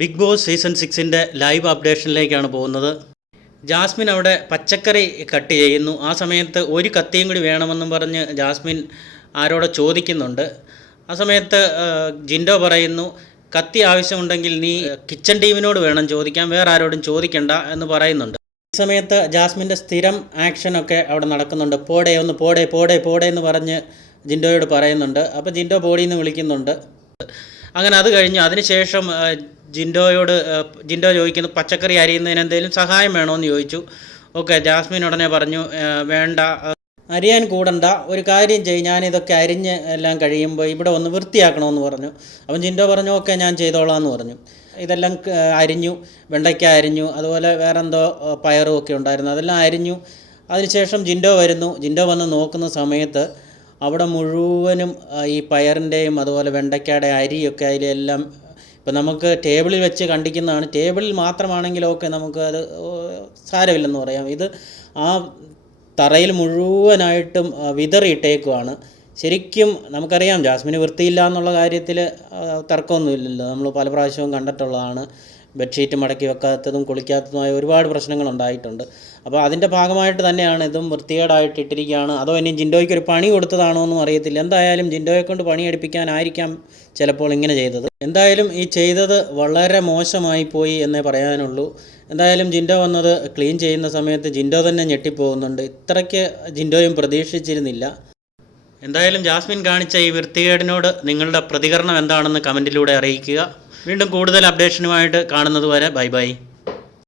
Big boss season 6-ൻ്റെ live അപ്ഡേഷനിലേക്കാണ് പോകുന്നത്. Jasmine അവിടെ പച്ചക്കറി കട്ട് ചെയ്യുന്നു. ആ സമയത്ത് ഒരു കത്തിയും കൂടി വേണമെന്നും പറഞ്ഞ് ജാസ്മിൻ ആരോടെ ചോദിക്കുന്നുണ്ട്. ആ സമയത്ത് ജിൻഡോ പറയുന്നു, കത്തി ആവശ്യമുണ്ടെങ്കിൽ നീ കിച്ചൺ ടീമിനോട് വേണം ചോദിക്കാൻ, വേറെ ആരോടും ചോദിക്കണ്ട എന്ന് പറയുന്നുണ്ട്. ഈ സമയത്ത് ജാസ്മിൻ്റെ സ്ഥിരം ആക്ഷനൊക്കെ അവിടെ നടക്കുന്നുണ്ട്. പോടേ ഒന്ന് പോടേ പോടേ പോടേ എന്ന് പറഞ്ഞ് ജിൻഡോയോട് പറയുന്നുണ്ട്. അപ്പോൾ ജിൻഡോ ബോഡിയിൽ നിന്ന് വിളിക്കുന്നുണ്ട്. അങ്ങനെ അത് കഴിഞ്ഞ് അതിനുശേഷം ജിൻഡോ ചോദിക്കുന്നു, പച്ചക്കറി അരിയുന്നതിന് എന്തെങ്കിലും സഹായം വേണമെന്ന് ചോദിച്ചു. ഓക്കെ, ജാസ്മിൻ ഉടനെ പറഞ്ഞു, വേണ്ട, അരിയാൻ കൂടണ്ട, ഒരു കാര്യം ചെയ്യും, ഞാനിതൊക്കെ അരിഞ്ഞ് എല്ലാം കഴിയുമ്പോൾ ഇവിടെ ഒന്ന് വൃത്തിയാക്കണമെന്ന് പറഞ്ഞു. അപ്പം ജിൻഡോ പറഞ്ഞു, ഓക്കെ ഞാൻ ചെയ്തോളാം എന്ന് പറഞ്ഞു. ഇതെല്ലാം അരിഞ്ഞു, വെണ്ടയ്ക്ക അരിഞ്ഞു, അതുപോലെ വേറെന്തോ പയറും ഒക്കെ ഉണ്ടായിരുന്നു, അതെല്ലാം അരിഞ്ഞു. അതിനുശേഷം ജിൻഡോ വരുന്നു. ജിൻഡോ വന്ന് നോക്കുന്ന സമയത്ത് അവിടെ മുഴുവനും ഈ പയറിൻ്റെയും അതുപോലെ വെണ്ടയ്ക്കയുടെ അരിയൊക്കെ അതിലെല്ലാം ഇപ്പം നമുക്ക് ടേബിളിൽ വെച്ച് കണ്ടിക്കുന്നതാണ്. ടേബിളിൽ മാത്രമാണെങ്കിലൊക്കെ നമുക്ക് അത് സാരമില്ലെന്ന് പറയാം. ഇത് ആ തറയിൽ മുഴുവനായിട്ടും വിതറിയിട്ടേക്കുവാണ്. ശരിക്കും നമുക്കറിയാം ജാസ്മിന് വൃത്തിയില്ല എന്നുള്ള കാര്യത്തിൽ തർക്കമൊന്നുമില്ലല്ലോ. നമ്മൾ പല പ്രാവശ്യവും കണ്ടിട്ടുള്ളതാണ്. ബെഡ്ഷീറ്റ് മടക്കി വെക്കാത്തതും കുളിക്കാത്തതുമായ ഒരുപാട് പ്രശ്നങ്ങളുണ്ടായിട്ടുണ്ട്. അപ്പോൾ അതിൻ്റെ ഭാഗമായിട്ട് തന്നെയാണ് ഇതും വൃത്തികേടായിട്ട് ഇട്ടിരിക്കുകയാണ്. അതോ ഇനി ജിൻഡോയ്ക്ക് ഒരു പണി കൊടുത്തതാണോ എന്നും അറിയത്തില്ല. എന്തായാലും ജിൻഡോയെ കൊണ്ട് പണിയെടുപ്പിക്കാനായിരിക്കാം ചിലപ്പോൾ ഇങ്ങനെ ചെയ്തത്. എന്തായാലും ഈ ചെയ്തത് വളരെ മോശമായി പോയി എന്നേ പറയാനുള്ളൂ. എന്തായാലും ജിൻഡോ വന്നത് ക്ലീൻ ചെയ്യുന്ന സമയത്ത് ജിൻഡോ തന്നെ ഞെട്ടിപ്പോകുന്നുണ്ട്. ഇത്രയ്ക്ക് ജിൻഡോയും പ്രതീക്ഷിച്ചിരുന്നില്ല. എന്തായാലും ജാസ്മിൻ കാണിച്ച ഈ വൃത്തികേടിനോട് നിങ്ങളുടെ പ്രതികരണം എന്താണെന്ന് കമൻറ്റിലൂടെ അറിയിക്കുക. വീണ്ടും കൂടുതൽ അപ്ഡേഷനുമായിട്ട് കാണുന്നത് വരെ ബൈ ബൈ.